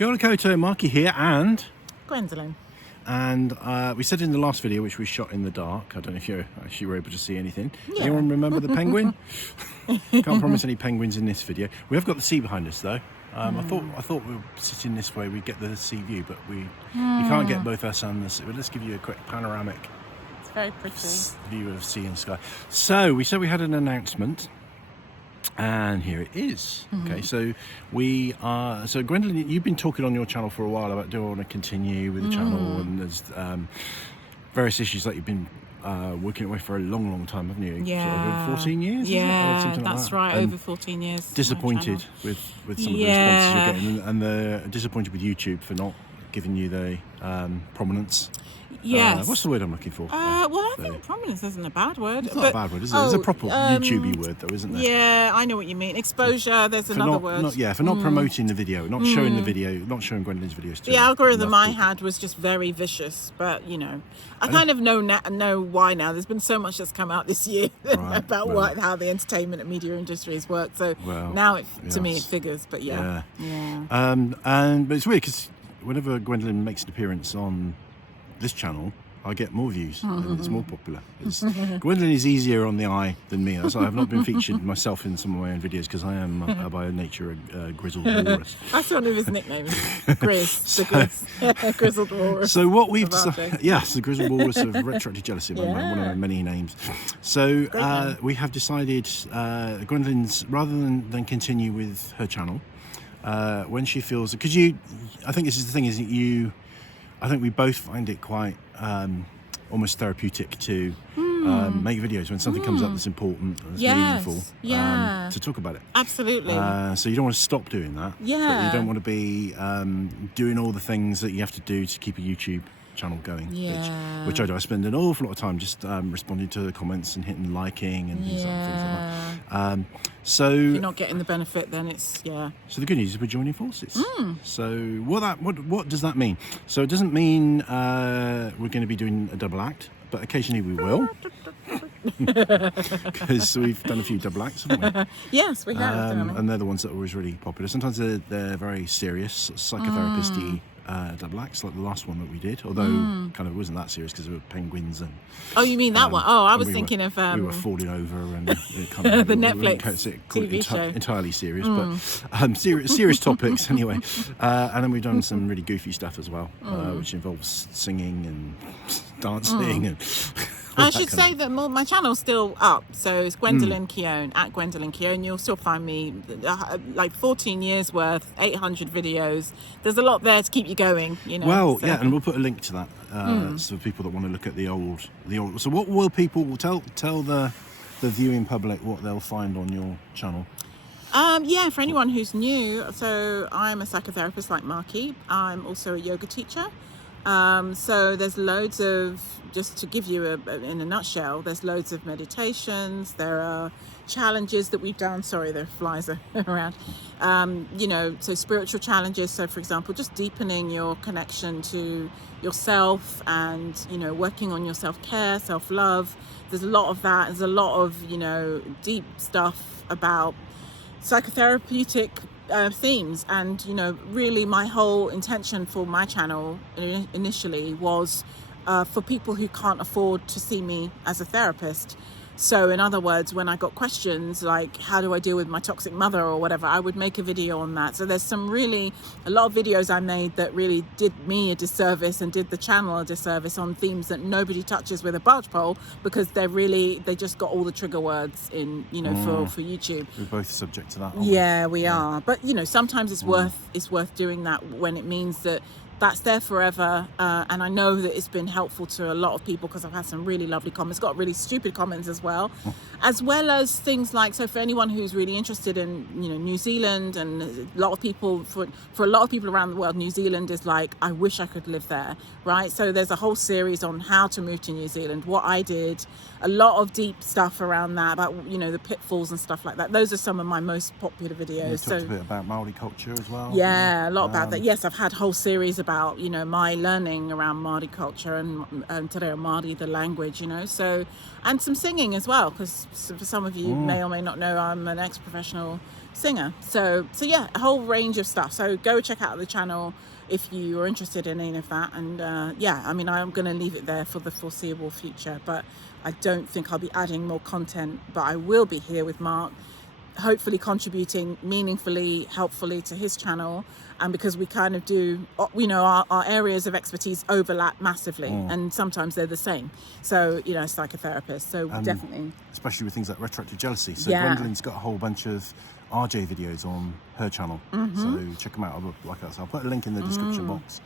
Kia ora koutou, Markie here, and Gwendoline. And we said in the last video, which we shot in the dark, I don't know if you actually were able to see anything. Yeah. Anyone remember the penguin? Can't promise any penguins in this video. We have got the sea behind us though. I thought we were sitting this way, we'd get the sea view, but we can't get both us and the sea. But let's give you a quick panoramic It's very pretty. view of sea and sky. So we said we had an announcement. And here it is. Okay, so we are. So Gwendoline, you've been talking on your channel for a while about do I want to continue with the channel, and there's various issues that you've been working away for a long time, haven't you? Yeah. Sort of over 14 years. Yeah, or something that's like that. right. And over 14 years. disappointed with some of the responses you're getting, and the disappointed with YouTube for not giving you the prominence. Yes. What's the word I'm looking for? Well, I think prominence isn't a bad word. It's not a bad word, is it? It's a proper YouTubey word, though, isn't it? Yeah, I know what you mean. Exposure. There's another word. For not promoting the video, not showing the video, not showing Gwendoline's videos. The algorithm I had was just very vicious, but you know, I kind of know why now. There's been so much that's come out this year about how the entertainment and media industry has worked. So now, to me, it figures. But yeah. But it's weird because whenever Gwendoline makes an appearance on this channel, I get more views and it's more popular. Gwendoline is easier on the eye than me. That's why I've not been featured myself in some of my own videos because I am by nature a grizzled walrus. That's one of his nicknames, Grizz, the Grizz, grizzled walrus. So what we've decided, yes, the grizzled walrus of Retroactive Jealousy, one of my many names. So we have decided Gwendoline's, rather than continue with her channel, when she feels, because I think this is the thing, is that I think we both find it quite almost therapeutic to make videos when something comes up that's important and that's meaningful, to talk about it. Absolutely. So you don't want to stop doing that. Yeah. But you don't want to be doing all the things that you have to do to keep a YouTube channel going, which I do. I spend an awful lot of time just responding to the comments and hitting liking and things like that. So if you're not getting the benefit, then it's So the good news is we're joining forces. So what does that mean? So it doesn't mean we're going to be doing a double act, but occasionally we will. Because we've done a few double acts, haven't we? Yes, we have. And they're the ones that are always really popular. Sometimes they're very serious, psychotherapist-y double acts, like the last one that we did, although kind of wasn't that serious because there were penguins and. Oh, you mean that one? Oh, I was thinking of. We were falling over and it kind of the Netflix TV show. Entirely serious, but serious topics anyway. And then we've done some really goofy stuff as well, which involves singing and dancing and. I should say that my channel's still up, so it's Gwendoline Keown, at Gwendoline Keown. You'll still find me, like 14 years worth, 800 videos. There's a lot there to keep you going, you know. Well, and we'll put a link to that so people that want to look at the old. So what will people tell the viewing public what they'll find on your channel? For anyone who's new, so I'm a psychotherapist like Markie. I'm also a yoga teacher. So there's loads of, just to give you in a nutshell, there's loads of meditations, there are challenges that we've done, sorry, there are flies around, so spiritual challenges, so for example, just deepening your connection to yourself and, working on your self-care, self-love. There's a lot of that, there's a lot of, deep stuff about psychotherapeutic themes, and really my whole intention for my channel initially was for people who can't afford to see me as a therapist. So in other words, when I got questions like how do I deal with my toxic mother or whatever, I would make a video on that. So there's a lot of videos I made that really did me a disservice and did the channel a disservice on themes that nobody touches with a barge pole, because they just got all the trigger words in, for YouTube. We're both subject to that. Yeah, we are. But sometimes it's worth doing that when it means that that's there forever, and I know that it's been helpful to a lot of people because I've had some really lovely comments, got really stupid comments as well as things like, so for anyone who's really interested in New Zealand, and a lot of people, for a lot of people around the world, New Zealand is like, I wish I could live there, right? So there's a whole series on how to move to New Zealand, what I did, a lot of deep stuff around that, about the pitfalls and stuff like that. Those are some of my most popular videos. You talked a bit about Maori culture as well. Yeah, a lot about that. Yes, I've had whole series about my learning around Maori culture and Te Reo Māori, the language, so, and some singing as well, because for some of you may or may not know, I'm an ex-professional singer. So yeah, a whole range of stuff. So go check out the channel if you are interested in any of that. And yeah, I mean, I'm going to leave it there for the foreseeable future, but I don't think I'll be adding more content, but I will be here with Mark, hopefully contributing meaningfully, helpfully to his channel. And because we kind of do, you know, our areas of expertise overlap massively, and sometimes they're the same. So, you know, psychotherapist. So definitely, especially with things like retroactive jealousy. So Yeah. Gwendoline's got a whole bunch of RJ videos on her channel. So check them out. I'll put a link in the description box.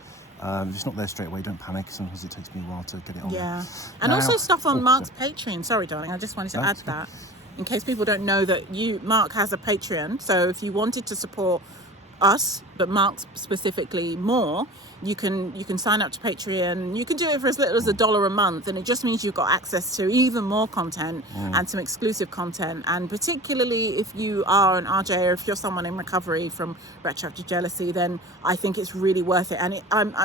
It's not there straight away. Don't panic. Sometimes it takes me a while to get it on. Yeah. There. And Now- also stuff on Mark's Patreon. Sorry, darling. I just wanted to add that in case people don't know that Mark has a Patreon. So if you wanted to support us, but Mark specifically more, you can sign up to Patreon. You can do it for as little as $1 a month, and it just means you've got access to even more content and some exclusive content. And particularly if you are an RJ, or if you're someone in recovery from retroactive jealousy, then I think it's really worth it. And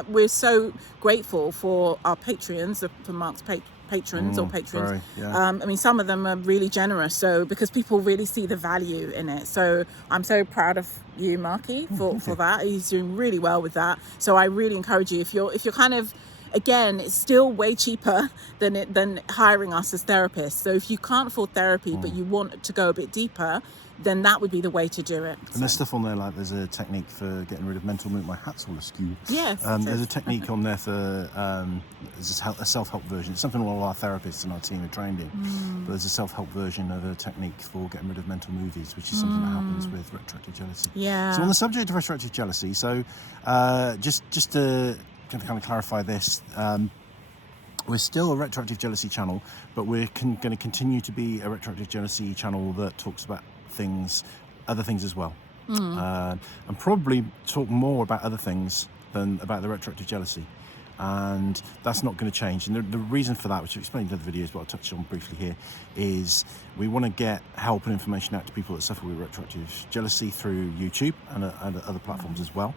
we're so grateful for our Patreons, for Mark's patrons or patrons. Very, yeah. I mean, some of them are really generous, so because people really see the value in it. So I'm so proud of you, Markie, for that. He's doing really well with that. So I really encourage you, if you're kind of, again, it's still way cheaper than hiring us as therapists. So if you can't afford therapy but you want to go a bit deeper, then that would be the way to do it. And there's stuff on there like there's a technique for getting rid of mental mood. My hat's all askew. Yes. There's a technique on there for there's a self-help version. It's something all our therapists and our team are trained in. But there's a self-help version of a technique for getting rid of mental movies, which is something that happens with retroactive jealousy. Yeah. So on the subject of retroactive jealousy, so just to kind of clarify this. We're still a retroactive jealousy channel, but we're going to continue to be a retroactive jealousy channel that talks about other things as well, and probably talk more about other things than about the retroactive jealousy, and that's not going to change. And the reason for that, which I've explained in other videos but I'll touch on briefly here, is we want to get help and information out to people that suffer with retroactive jealousy through YouTube and other platforms as well.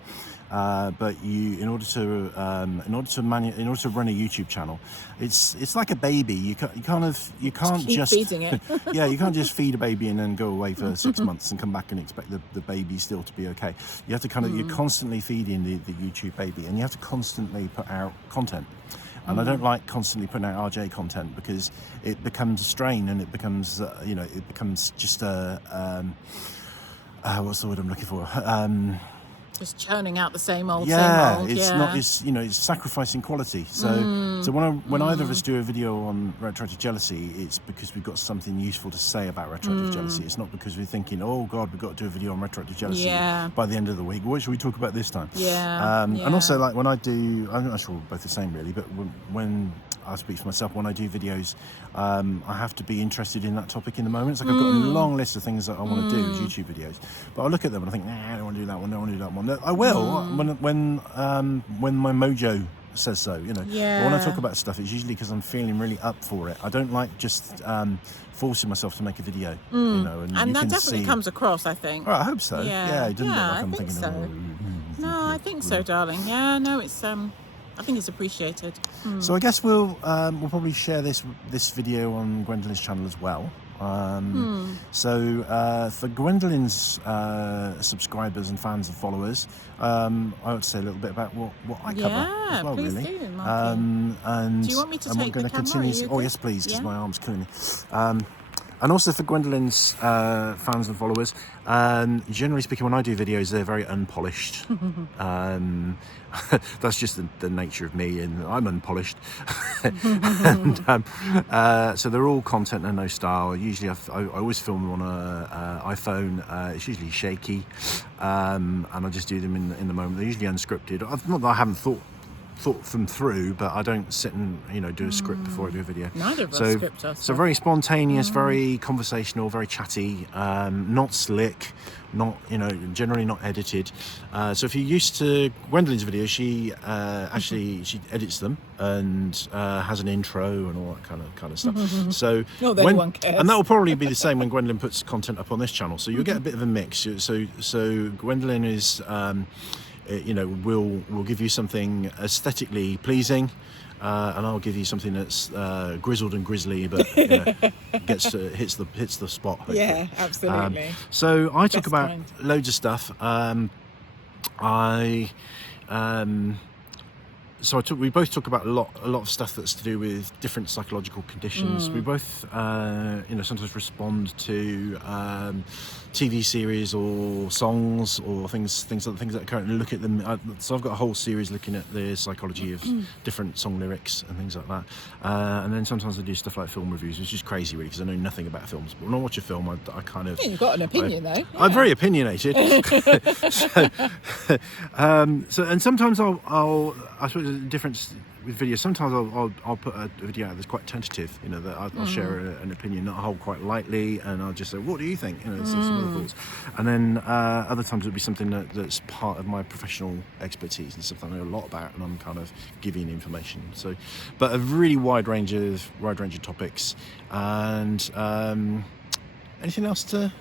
But in order to run a YouTube channel, it's like a baby. You can't keep just feeding it. yeah, you can't just feed a baby and then go away for 6 months and come back and expect the baby still to be okay. You have to you're constantly feeding the YouTube baby, and you have to constantly put out content. And I don't like constantly putting out RJ content because it becomes a strain, and it becomes it becomes just what's the word I'm looking for? Just churning out the same old. It's sacrificing quality. So when either of us do a video on retroactive jealousy, it's because we've got something useful to say about retroactive jealousy. It's not because we're thinking, oh God, we've got to do a video on retroactive jealousy by the end of the week. What should we talk about this time? And also, like when I do, I'm not sure we're both the same really, but when I speak for myself, when I do videos, I have to be interested in that topic in the moment. It's like I've got a long list of things that I want to do as YouTube videos, but I look at them and I think, nah, I don't want to do that one, I don't want to do that one. I will when my mojo says so, But when I talk about stuff, it's usually because I'm feeling really up for it. I don't like just forcing myself to make a video, and that definitely comes across, I think. Oh, I hope so. Yeah, it doesn't look like I'm think thinking. So. No, I think so, darling. Yeah, no, it's I think it's appreciated. So I guess we'll probably share this video on Gwendoline's channel as well. So for Gwendoline's subscribers and fans and followers, I want to say a little bit about what I cover as well, please really. do, Markie. And do you want me to and take we're the going to camera? continue. Oh yes, please, because my arm's killing me. And also for Gwendoline's fans and followers, generally speaking, when I do videos, they're very unpolished. That's just the nature of me, and I'm unpolished. And so they're all content and no style. Usually I always film them on an iPhone. It's usually shaky, and I just do them in the moment. They're usually unscripted. Not that I haven't thought them through, but I don't sit and do a script before I do a video. Neither of us script us. So very spontaneous, very conversational, very chatty, not slick, not generally not edited. So if you're used to Gwendoline's videos, she actually she edits them and has an intro and all that kind of stuff. So not that anyone cares. And that will probably be the same when Gwendoline puts content up on this channel. So you'll get a bit of a mix. So Gwendoline is we'll give you something aesthetically pleasing, and I'll give you something that's grizzled and grisly, but hits the spot. Hopefully. Yeah, absolutely. So I talk about kind. loads of stuff. We both talk about a lot of stuff that's to do with different psychological conditions. We both, sometimes respond to TV series or songs or things that are currently look at them. So I've got a whole series looking at the psychology of different song lyrics and things like that. And then sometimes I do stuff like film reviews, which is crazy really, because I know nothing about films. But when I watch a film, I kind of... Yeah, you've got an opinion though. Yeah. I'm very opinionated. And sometimes I suppose the difference with video, sometimes I'll put a video out that's quite tentative, that I'll share an opinion that I hold quite lightly, and I'll just say, what do you think? Some other thoughts. And then other times it'll be something that's part of my professional expertise and stuff that I know a lot about, and I'm kind of giving information. So, but a really wide range of topics. And anything else to...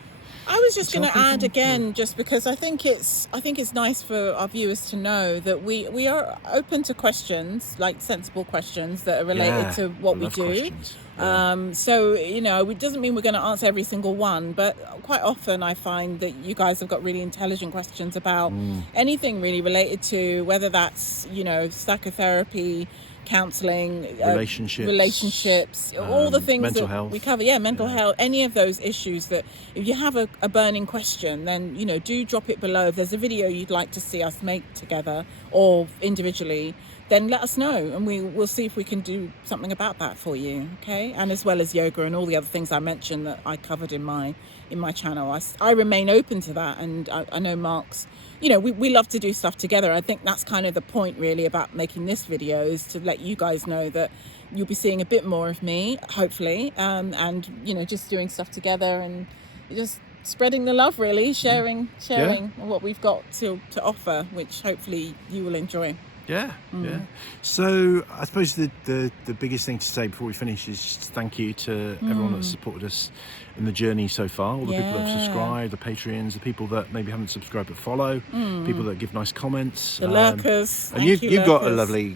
I was just going to add again, just because I think it's nice for our viewers to know that we are open to questions, like sensible questions that are related to what we do. Yeah. So it doesn't mean we're going to answer every single one, but quite often I find that you guys have got really intelligent questions about anything really related to, whether that's psychotherapy, counselling, relationships, all the things mental that health. We cover. Mental health, any of those issues that if you have a burning question, then do drop it below. If there's a video you'd like to see us make together or individually, then let us know, and we'll see if we can do something about that for you. Okay, and as well as yoga and all the other things I mentioned that I covered in my channel, I remain open to that, and I know Mark's. We love to do stuff together. I think that's kind of the point really about making this video, is to let you guys know that you'll be seeing a bit more of me, hopefully, and just doing stuff together and just spreading the love, really, sharing what we've got to offer, which hopefully you will enjoy. Yeah. So I suppose the biggest thing to say before we finish is just thank you to everyone that's supported us in the journey so far. All the people that have subscribed, the Patreons, the people that maybe haven't subscribed but follow, people that give nice comments, the lurkers. And you've got a lovely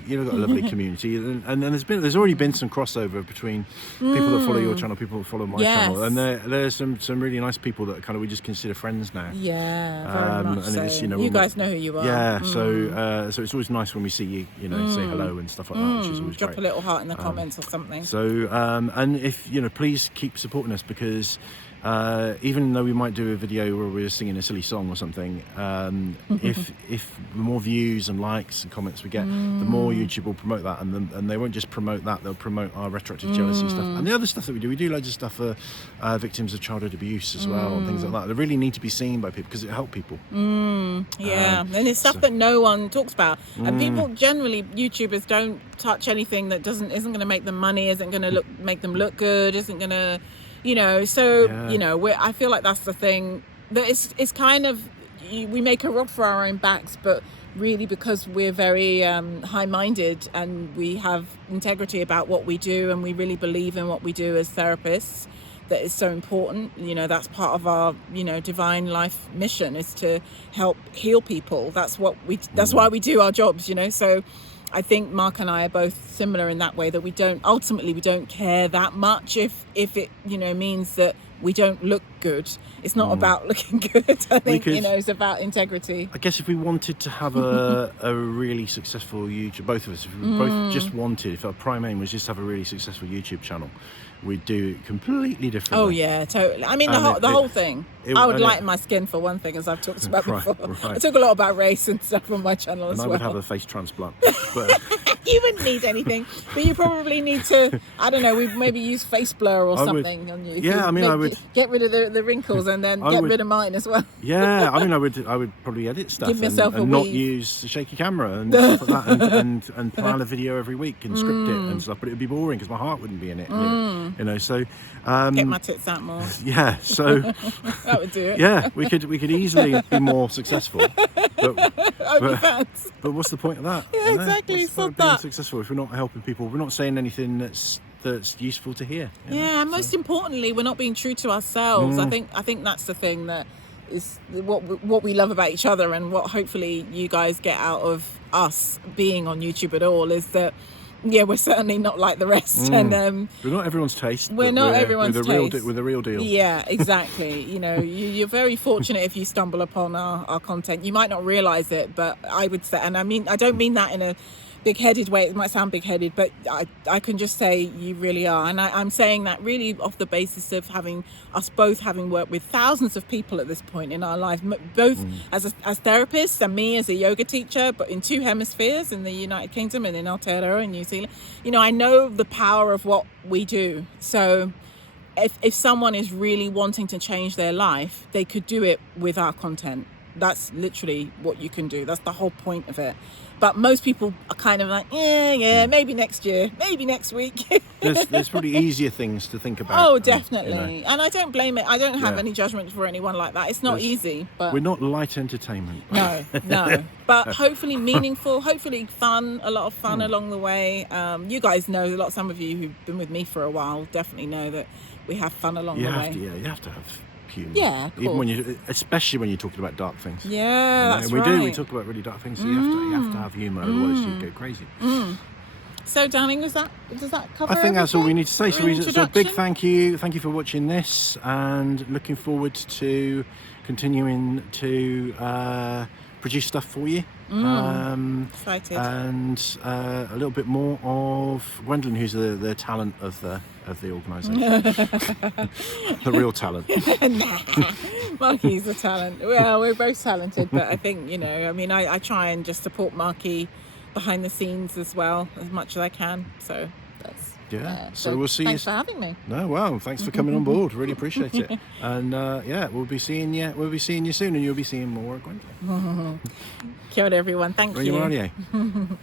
community, and there's already been some crossover between people that follow your channel, people that follow my channel, and there's some really nice people that kind of we just consider friends now. Yeah, very much and so. it's, you guys know who you are. Yeah, so it's always nice when we see you, say hello and stuff like that, which is always drop great. a little heart in the comments or something. So and if please keep supporting us, because even though we might do a video where we're singing a silly song or something, if the more views and likes and comments we get, the more YouTube will promote that, and they won't just promote that, they'll promote our retroactive jealousy stuff and the other stuff that we do. We do loads of stuff for victims of childhood abuse as well, and things like that. They really need to be seen by people because it helps people. And it's stuff that no one talks about, and people generally, YouTubers don't touch anything that isn't going to make them money, isn't going to make them look good, isn't going to I feel like that's the thing, that it's kind of, we make a rod for our own backs, but really because we're very high-minded and we have integrity about what we do, and we really believe in what we do as therapists, that is so important. That's part of our divine life mission, is to help heal people. That's why we do our jobs. So I think Mark and I are both similar in that way, that we don't care that much if it means that we don't look good. It's not about looking good. I think it's about integrity. I guess if we wanted to have a really successful YouTube, both of us, if we both just wanted, if our prime aim was just to have a really successful YouTube channel, we'd do it completely differently. Oh yeah, totally. I mean, the whole thing. I would lighten my skin, for one thing, as I've talked about before. Right. I talk a lot about race and stuff on my channel as well. And I would have a face transplant. You wouldn't need anything, but you probably need to, I don't know, we maybe use face blur or something on you. Yeah, I would get rid of the wrinkles and then rid of mine as well. Yeah, I would probably edit stuff and not use a shaky camera and stuff like that, and plan a video every week and script it and stuff. But it would be boring because my heart wouldn't be in it. So get my tits out more. Yeah, so that would do it. Yeah, we could easily be more successful. But what's the point of that? Yeah, exactly. What's being successful if we're not helping people? We're not saying anything that's useful to hear. Most importantly, we're not being true to ourselves. I think that's the thing that is what we love about each other, and what hopefully you guys get out of us being on YouTube at all, is that we're certainly not like the rest, and we're not everyone's taste. We're not everyone's taste. With a real deal. Yeah, exactly. You're very fortunate if you stumble upon our content. You might not realize it, but I would say, and I don't mean that in a big-headed way. It might sound big-headed, but I can just say you really are. And I'm saying that really off the basis of having worked with thousands of people at this point in our life, both as therapists and me as a yoga teacher, but in 2 hemispheres, in the United Kingdom and in Aotearoa in New Zealand. I know the power of what we do. So if someone is really wanting to change their life, they could do it with our content. That's literally what you can do. That's the whole point of it. But most people are kind of like, maybe next year, maybe next week. there's probably easier things to think about. Oh, definitely. And I don't blame it. I don't have any judgment for anyone like that. It's not easy. But we're not light entertainment. No. But hopefully meaningful, hopefully fun, a lot of fun along the way. You guys know, some of you who've been with me for a while definitely know that we have fun along the way. You have to have humor. Yeah, cool. Especially when you're talking about dark things. Yeah, that's right. We talk about really dark things, so you have to have humor, otherwise you go crazy. So, darling, does that cover I think that's all we need to say. So a big thank you for watching this, and looking forward to continuing to produce stuff for you. Excited. And a little bit more of Gwendoline, who's the talent of the organisation. The real talent. Markie's the talent. Well, we're both talented, but I think, I try and just support Markie behind the scenes as well, as much as I can. So that's so we'll see you. Thanks for having me. No, well, thanks for coming on board. Really appreciate it. And we'll be seeing you soon, and you'll be seeing more of Gwendoline. Kia ora, everyone. Thank you. Rangimarie.